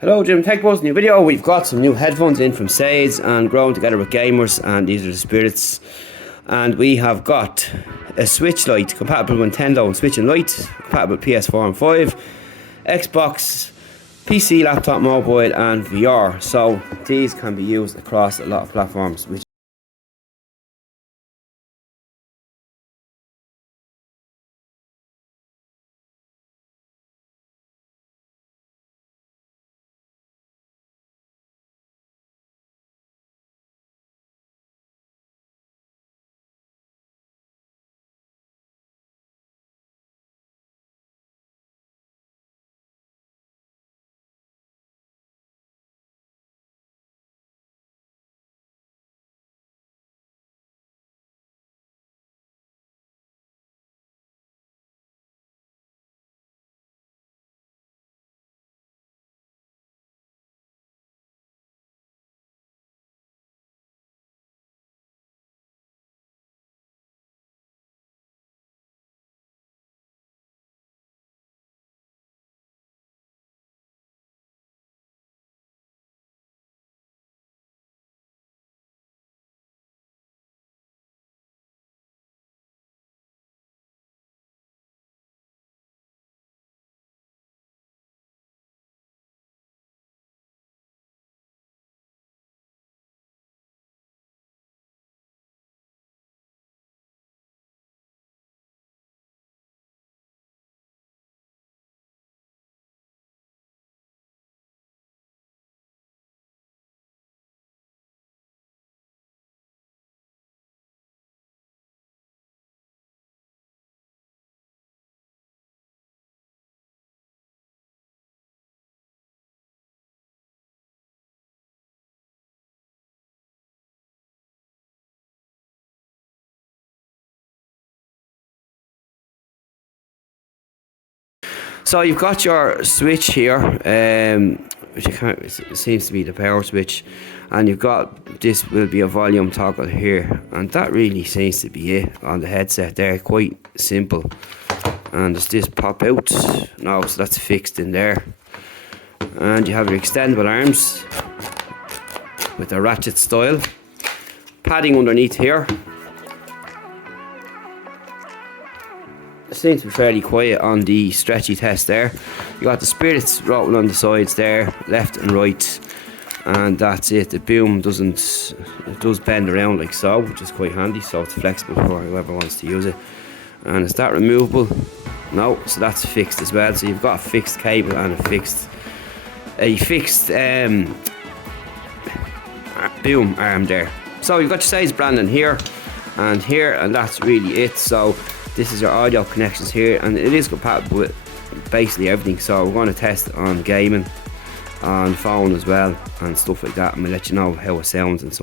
Hello, Jim Tech Buzz. New video. We've got some new headphones in from Sades and grown together with gamers, and these are the Spirits. And we have got a Switch Lite compatible with Nintendo and Switch and Lite, compatible with PS4 and 5, Xbox, PC, laptop, mobile, and VR. So these can be used across a lot of platforms, which so you've got your switch here, which it seems to be the power switch, and you've got this will be a volume toggle here, and that really seems to be it on the headset there. Quite simple. And does this pop out? No, so that's fixed in there. And you have your extendable arms with a ratchet style, padding underneath here. It seems to be fairly quiet on the stretchy test there. You got the Spirits rolling on the sides there, left and right, and that's it. The boom does bend around like so, which is quite handy, so it's flexible for whoever wants to use it. And is that removable? No, so that's fixed as well. So you've got a fixed cable and a fixed boom arm there. So you've got your Sades branding here, and that's really it. So this is your audio connections here, and it is compatible with basically everything. So we're going to test it on gaming, on phone as well, and stuff like that, and we'll let you know how it sounds and so on.